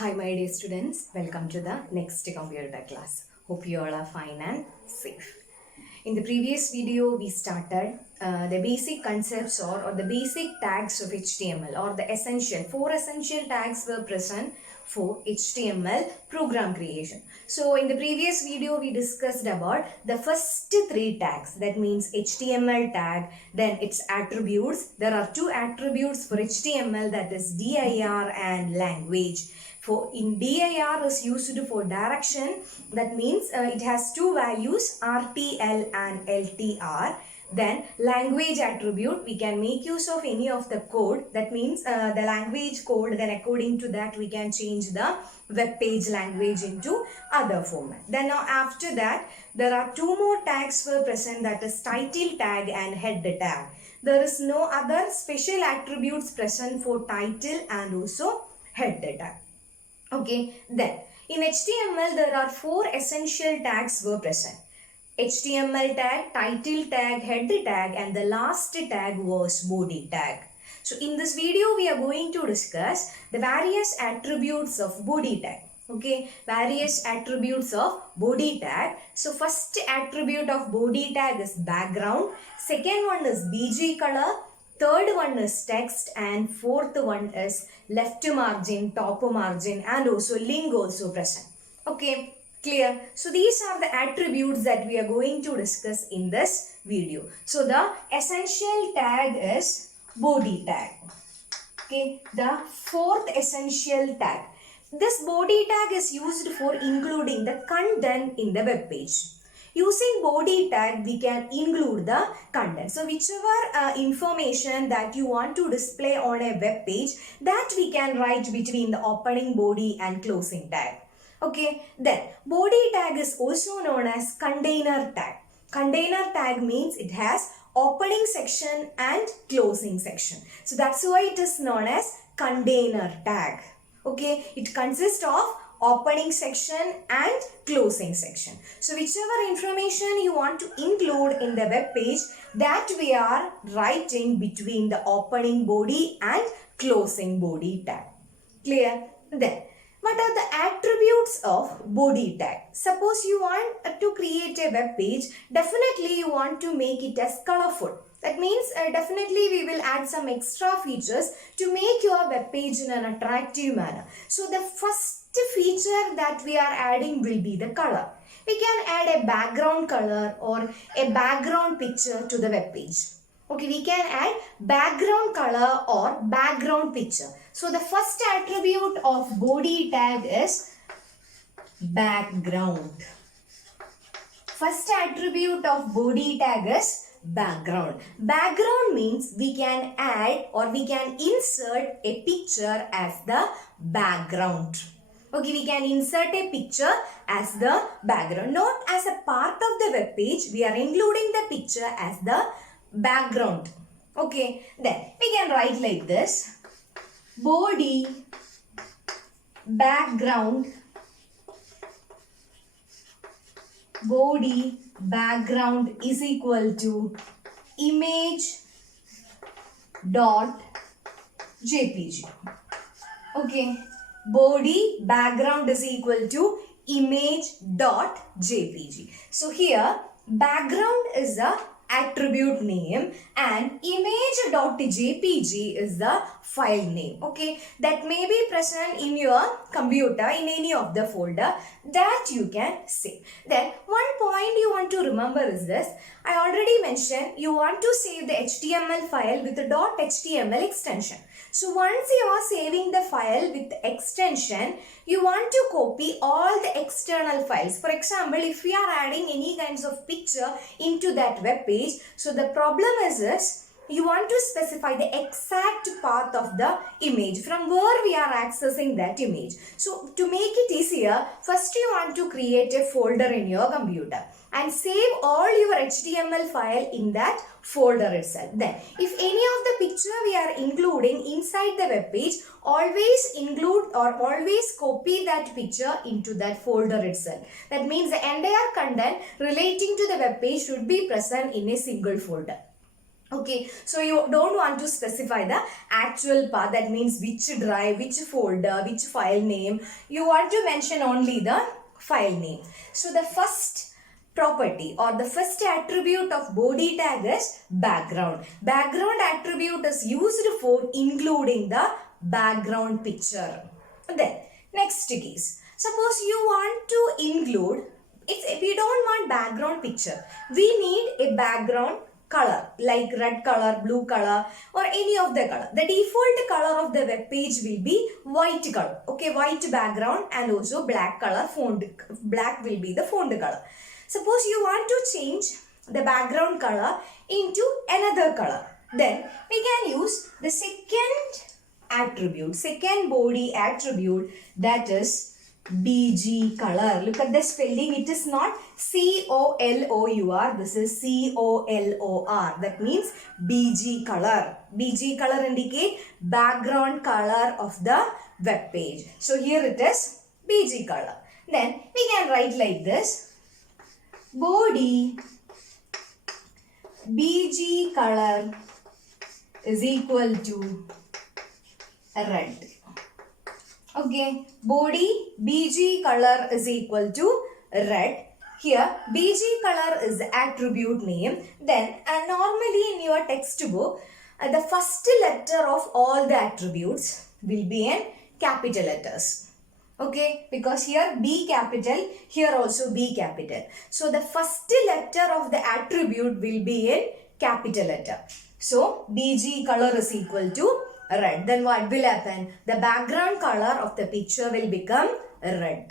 Hi my dear students, welcome to the next computer class. Hope you all are fine and safe. In the previous video we started the basic concepts or the basic tags of HTML or the four essential tags were present for HTML program creation. So in the previous video we discussed about the first three tags, that means HTML tag, then its attributes. There are two attributes for HTML, that is dir and language. For in dir is used for direction, that means it has two values RTL and LTR. Then language attribute, we can make use of any of the code, that means the language code, then according to that we can change the web page language into other format. Then now after that there are two more tags were present, that is title tag and head tag. There is no other special attributes present for title and also head tag. Okay, then in HTML there are four essential tags were present. HTML tag, title tag, head tag, and the last tag was body tag. So in this video we are going to discuss the various attributes of body tag. Okay, various attributes of body tag. So first attribute of body tag is background, second one is BG color, third one is text, and fourth one is left margin, top margin, and also link also present. Okay, clear? So these are the attributes that we are going to discuss in this video. So the essential tag is body tag. Okay, the fourth essential tag. This body tag is used for including the content in the web page. Using body tag, we can include the content. So whichever information that you want to display on a web page, that we can write between the opening body and closing tag. Okay, then body tag is also known as container tag. Container tag means it has opening section and closing section. So that's why it is known as container tag. Okay, it consists of opening section and closing section. So whichever information you want to include in the web page, that we are writing between the opening body and closing body tag. Clear? Then what are the attributes of body tag? Suppose you want to create a web page, definitely you want to make it as colorful. That means definitely we will add some extra features to make your web page in an attractive manner. So the first feature that we are adding will be the color. We can add a background color or a background picture to the web page. Okay, we can add background color or background picture. So the first attribute of body tag is background. First attribute of body tag is background. Background means we can add or we can insert a picture as the background. Okay, we can insert a picture as the background. Not as a part of the web page, we are including the picture as the background. Okay, then we can write like this: body background, body background is equal to image dot jpg. Okay, body background is equal to image dot jpg. So here background is the attribute name and image.jpg is the file name. Okay, that may be present in your computer in any of the folder that you can save. Then one point you want to remember is this: I already mentioned you want to save the HTML file with the .html extension. So once you are saving the file with the extension, you want to copy all the external files. For example, if we are adding any kinds of picture into that web page, so the problem is this: you want to specify the exact path of the image from where we are accessing that image. So to make it easier, first you want to create a folder in your computer and save all your HTML file in that folder itself. Then if any of the picture we are including inside the web page, always include or always copy that picture into that folder itself. That means the entire content relating to the web page should be present in a single folder. Okay, so you don't want to specify the actual path, that means which drive, which folder, which file name. You want to mention only the file name. So the first property or the first attribute of body tag is background. Background attribute is used for including the background picture. Then next case, suppose you want to include, we don't want background picture, we need a background color like red color, blue color, or any of the color. The default color of the web page will be white color. Okay, white background and also black color font. Black will be the font color. Suppose you want to change the background color into another color. Then we can use the second attribute, second body attribute, that is BG color. Look at the spelling. It is not COLOUR. This is COLOR. That means BG color. BG color indicate background color of the web page. So here it is BG color. Then we can write like this. Body BG color is equal to red. Okay, body BG color is equal to red. Here BG color is the attribute name. Then normally in your textbook, the first letter of all the attributes will be in capital letters. Okay, because here B capital, here also B capital. So the first letter of the attribute will be in capital letter. So BG color is equal to red. Then what will happen? The background color of the picture will become red.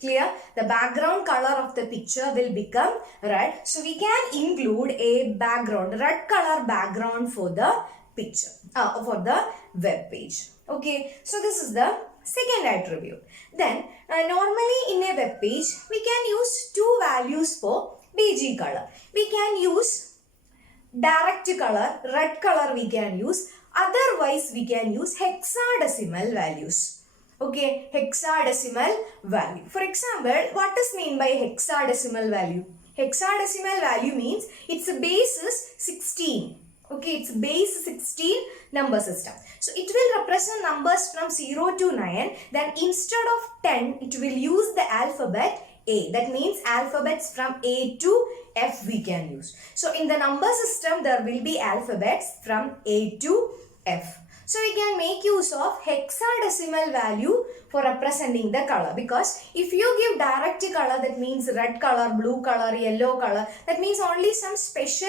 Clear? The background color of the picture will become red. So we can include a background, red color background for the picture, for the web page. Okay, so this is the second attribute. Then normally in a web page, we can use two values for BG color. We can use direct color, red color we can use. Otherwise, we can use hexadecimal values. Okay, hexadecimal value. For example, what is mean by hexadecimal value? Hexadecimal value means its base is 16. Okay, its base 16 number system. So it will represent numbers from 0 to 9. Then instead of 10, it will use the alphabet A. That means alphabets from A to F we can use. So in the number system, there will be alphabets from A to F. So we can make use of hexadecimal value for representing the color, because if you give direct color, that means red color, blue color, yellow color, that means only some special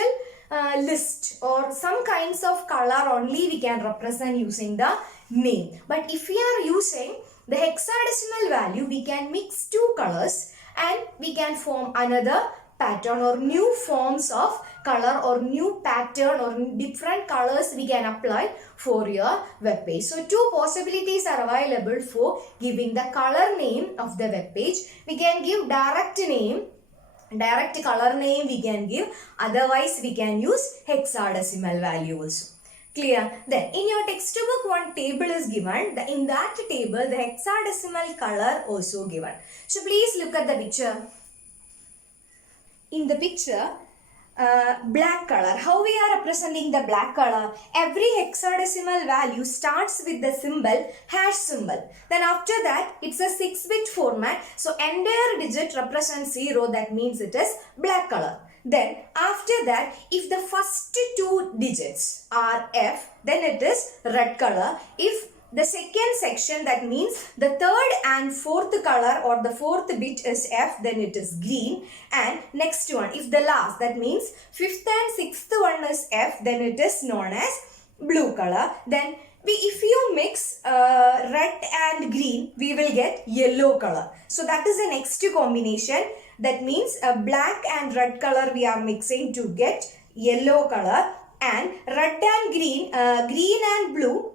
list or some kinds of color only we can represent using the name. But if we are using the hexadecimal value, we can mix two colors and we can form another pattern or new forms of color or new pattern or different colors we can apply for your web page. So two possibilities are available for giving the color name of the web page. We can give direct name, direct color name we can give. Otherwise we can use hexadecimal values. Clear? Then in your textbook one table is given. In that table the hexadecimal color also given. So please look at the picture. In the picture, black color. How we are representing the black color? Every hexadecimal value starts with the symbol hash symbol. Then after that, it's a 6-bit format. So entire digit represents 0. That means it is black color. Then after that, if the first two digits are F, then it is red color. If the second section, that means the third and fourth color or the fourth bit is F, then it is green. And next one, if the last, that means fifth and sixth one is F, then it is known as blue color. Then if you mix red and green, we will get yellow color. So that is the next combination. That means black and red color we are mixing to get yellow color. And red and green, green and blue,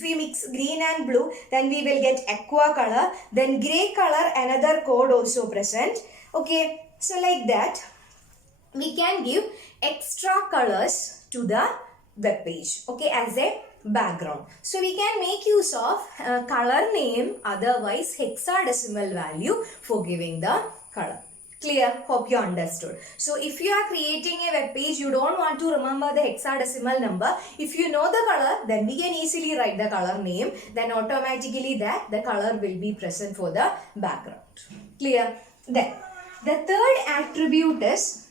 we mix green and blue, then we will get aqua color. Then grey color, another code also present. Okay, so like that, we can give extra colors to the web page, okay, as a background. So we can make use of color name, otherwise hexadecimal value for giving the color. Clear? Hope you understood. So if you are creating a web page, you don't want to remember the hexadecimal number. If you know the color, then we can easily write the color name. Then automatically that the color will be present for the background. Clear? Then the third attribute is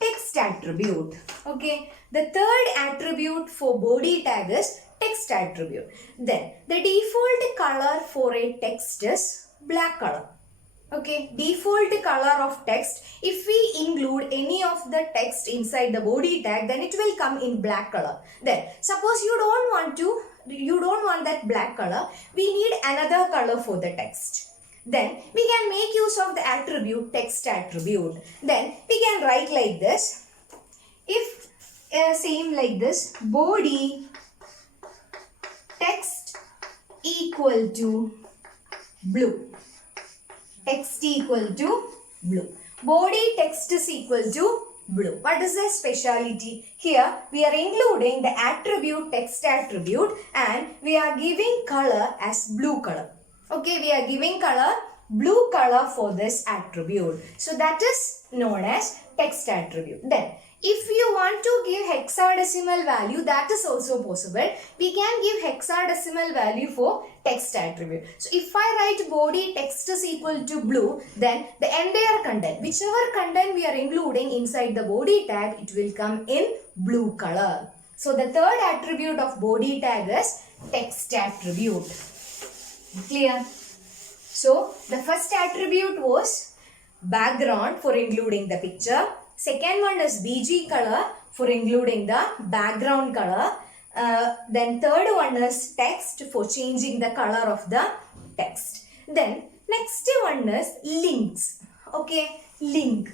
text attribute. Okay. The third attribute for body tag is text attribute. Then the default color for a text is black color. Okay, default color of text, if we include any of the text inside the body tag, then it will come in black color. Then suppose you don't want that black color, we need another color for the text. Then we can make use of the attribute text attribute. Then we can write like this. If same like this, body text equal to blue. Text equal to blue. Body text is equal to blue. What is the speciality? Here we are including the attribute text attribute and we are giving color as blue color. Okay, we are giving color blue color for this attribute. So that is known as text attribute. Then if you want to give hexadecimal value, that is also possible. We can give hexadecimal value for text attribute. So if I write body text is equal to blue, then the entire content, whichever content we are including inside the body tag, it will come in blue color. So the third attribute of body tag is text attribute. Clear? So the first attribute was background for including the picture. Second one is BG color for including the background color. Then third one is text for changing the color of the text. Then next one is links. Okay, link.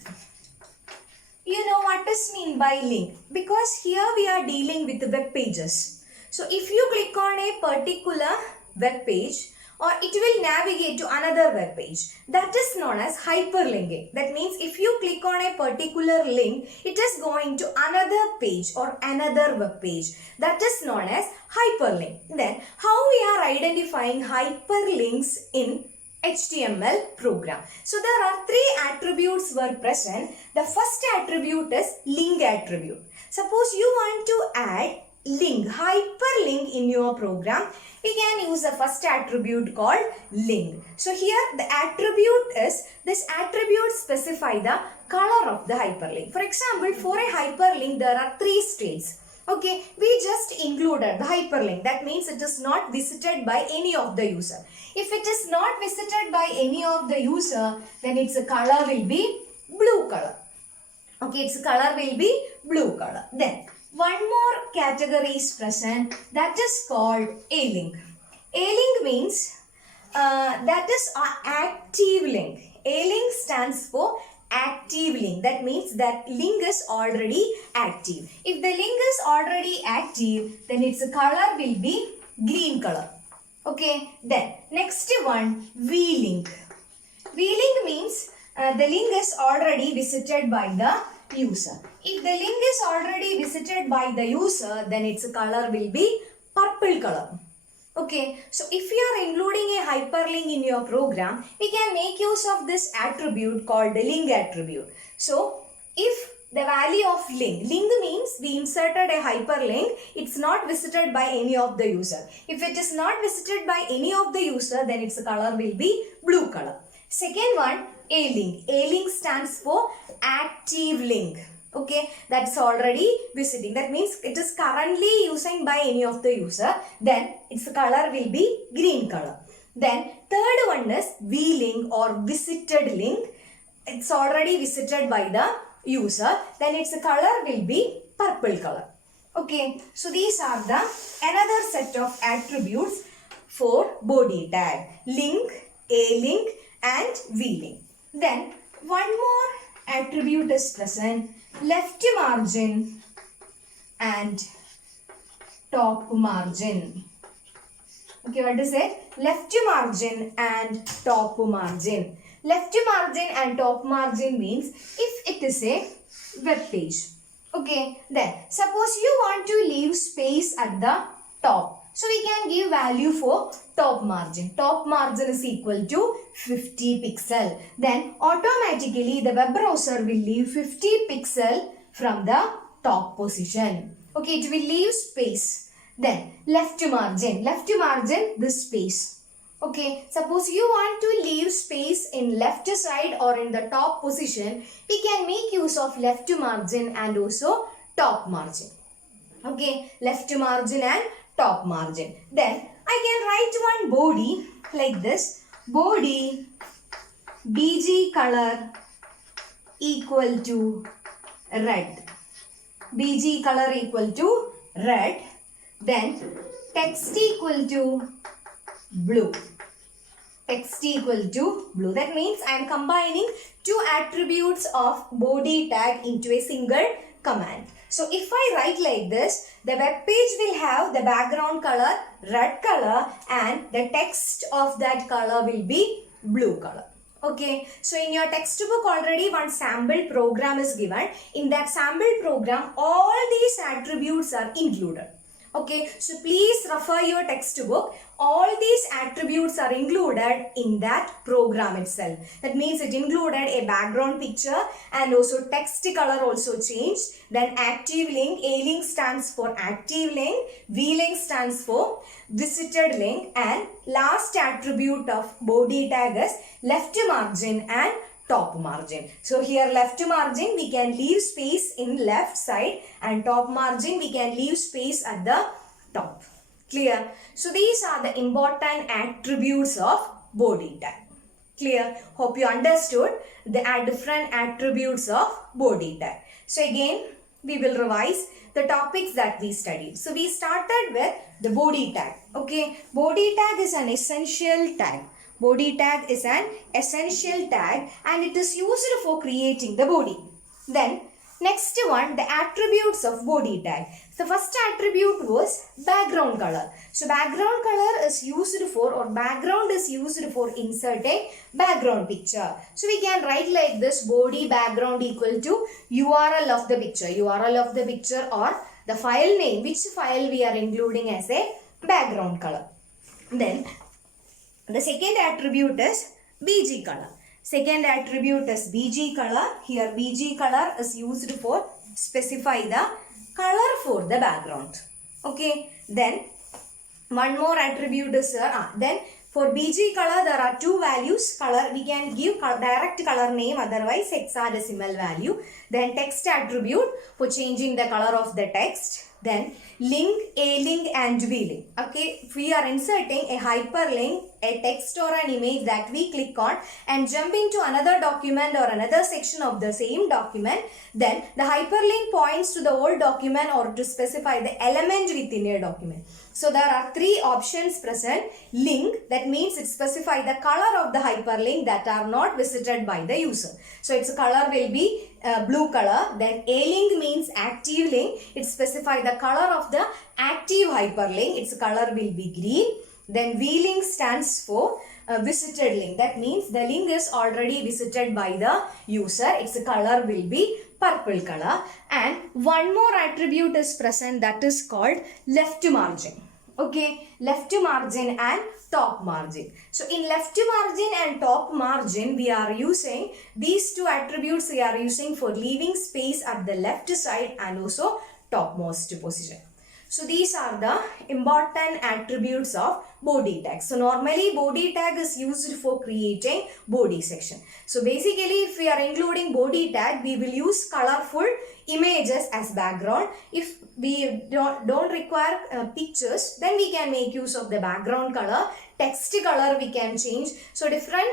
You know what is mean by link? Because here we are dealing with the web pages. So if you click on a particular web page, or it will navigate to another web page. That is known as hyperlinking. That means if you click on a particular link, it is going to another page or another web page. That is known as hyperlink. Then how we are identifying hyperlinks in HTML program? So there are three attributes were present. The first attribute is link attribute. Suppose you want to add link, hyperlink in your program, we can use the first attribute called link. So here the attribute is, this attribute specify the color of the hyperlink. For example, for a hyperlink there are three states. Okay, we just included the hyperlink. That means it is not visited by any of the user. If it is not visited by any of the user, then its color will be blue color. Okay, its color will be blue color. Then one more category is present, that is called A-link. A-link means that is an active link. A-link stands for active link. That means that link is already active. If the link is already active, then its color will be green color. Okay, then next one, V-link. V-link means the link is already visited by the user. If the link is already visited by the user, then its color will be purple color. Okay, so if you are including a hyperlink in your program, we can make use of this attribute called the link attribute. So if the value of link means we inserted a hyperlink, it's not visited by any of the user. If it is not visited by any of the user, then its color will be blue color. Second one, A-link. A-link stands for active link. Okay, that's already visiting. That means it is currently using by any of the user. Then its color will be green color. Then third one is V-link or visited link. It's already visited by the user. Then its color will be purple color. Okay, so these are the another set of attributes for body tag. Link, A-link and V-link. Then one more attribute is present, left margin and top margin. Okay, what is it? Left margin and top margin. Left margin and top margin means if it is a web page. Okay, then suppose you want to leave space at the top. So we can give value for top margin. Top margin is equal to 50 pixel. Then automatically the web browser will leave 50 pixel from the top position. Okay, it will leave space. Then left margin. Left margin, this space. Okay, suppose you want to leave space in left side or in the top position, we can make use of left margin and also top margin. Okay, left margin and top margin. Then I can write one body like this. Body BG color equal to red. BG color equal to red. Then text equal to blue. Text equal to blue. That means I am combining two attributes of body tag into a single command. So if I write like this, the web page will have the background color red color and the text of that color will be blue color. Okay, so in your textbook already one sample program is given. In that sample program, all these attributes are included. Okay, so please refer your textbook. All these attributes are included in that program itself. That means it included a background picture and also text color also changed. Then active link, A link stands for active link, V link stands for visited link, and last attribute of body tag is left margin and top margin. So here left margin we can leave space in left side and top margin we can leave space at the top. Clear? So these are the important attributes of body tag. Clear? Hope you understood the different attributes of body tag. So again we will revise the topics that we studied. So we started with the body tag. Okay, body tag is an essential tag. Body tag is an essential tag and it is used for creating the body. Then next one, the attributes of body tag. The first attribute was background color. So background color is used for, or background is used for inserting background picture. So we can write like this: body background equal to URL of the picture. URL of the picture or the file name, which file we are including as a background color. Then the second attribute is BG color. Second attribute is BG color. Here BG color is used for specify the color for the background. Okay. Then one more attribute is then for BG color there are two values. Color we can give direct color name, otherwise hexadecimal value. Then text attribute for changing the color of the text. Then link, A link and V link. Okay, if we are inserting a hyperlink, a text or an image that we click on and jump into another document or another section of the same document, then the hyperlink points to the old document or to specify the element within a document. So there are three options present. Link, that means it specifies the color of the hyperlink that are not visited by the user. So its color will be blue color. Then A link means active link. It specifies the color of the active hyperlink. Its color will be green. Then V link stands for visited link. That means the link is already visited by the user. Its color will be purple color. And one more attribute is present, that is called left margin. Okay, left margin and top margin. So in left margin and top margin, we are using these two attributes we are using for leaving space at the left side and also topmost position. So these are the important attributes of body tag. So normally body tag is used for creating body section. So basically if we are including body tag, we will use colorful images as background. If we don't require pictures, then we can make use of the background color. Text color we can change. So different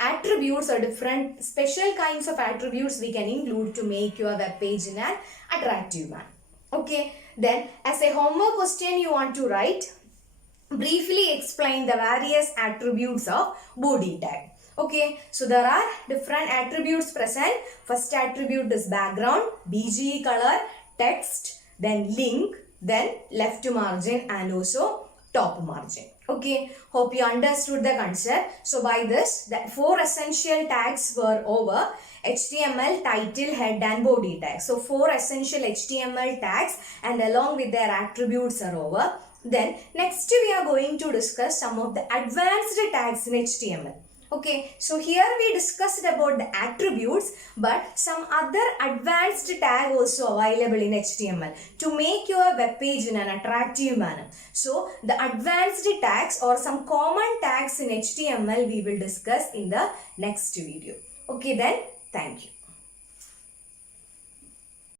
attributes or different special kinds of attributes we can include to make your web page in an attractive manner. Okay, then as a homework question you want to write, briefly explain the various attributes of body tag. Okay, so there are different attributes present. First attribute is background, BG color, text, then link, then left margin and also top margin. Okay, hope you understood the concept. So by this, the 4 essential tags were over: HTML, title, head and body tag. So 4 essential HTML tags and along with their attributes are over. Then next we are going to discuss some of the advanced tags in HTML. Okay, so here we discussed about the attributes, but some other advanced tag also available in HTML to make your web page in an attractive manner. So the advanced tags or some common tags in HTML we will discuss in the next video. Okay then, thank you.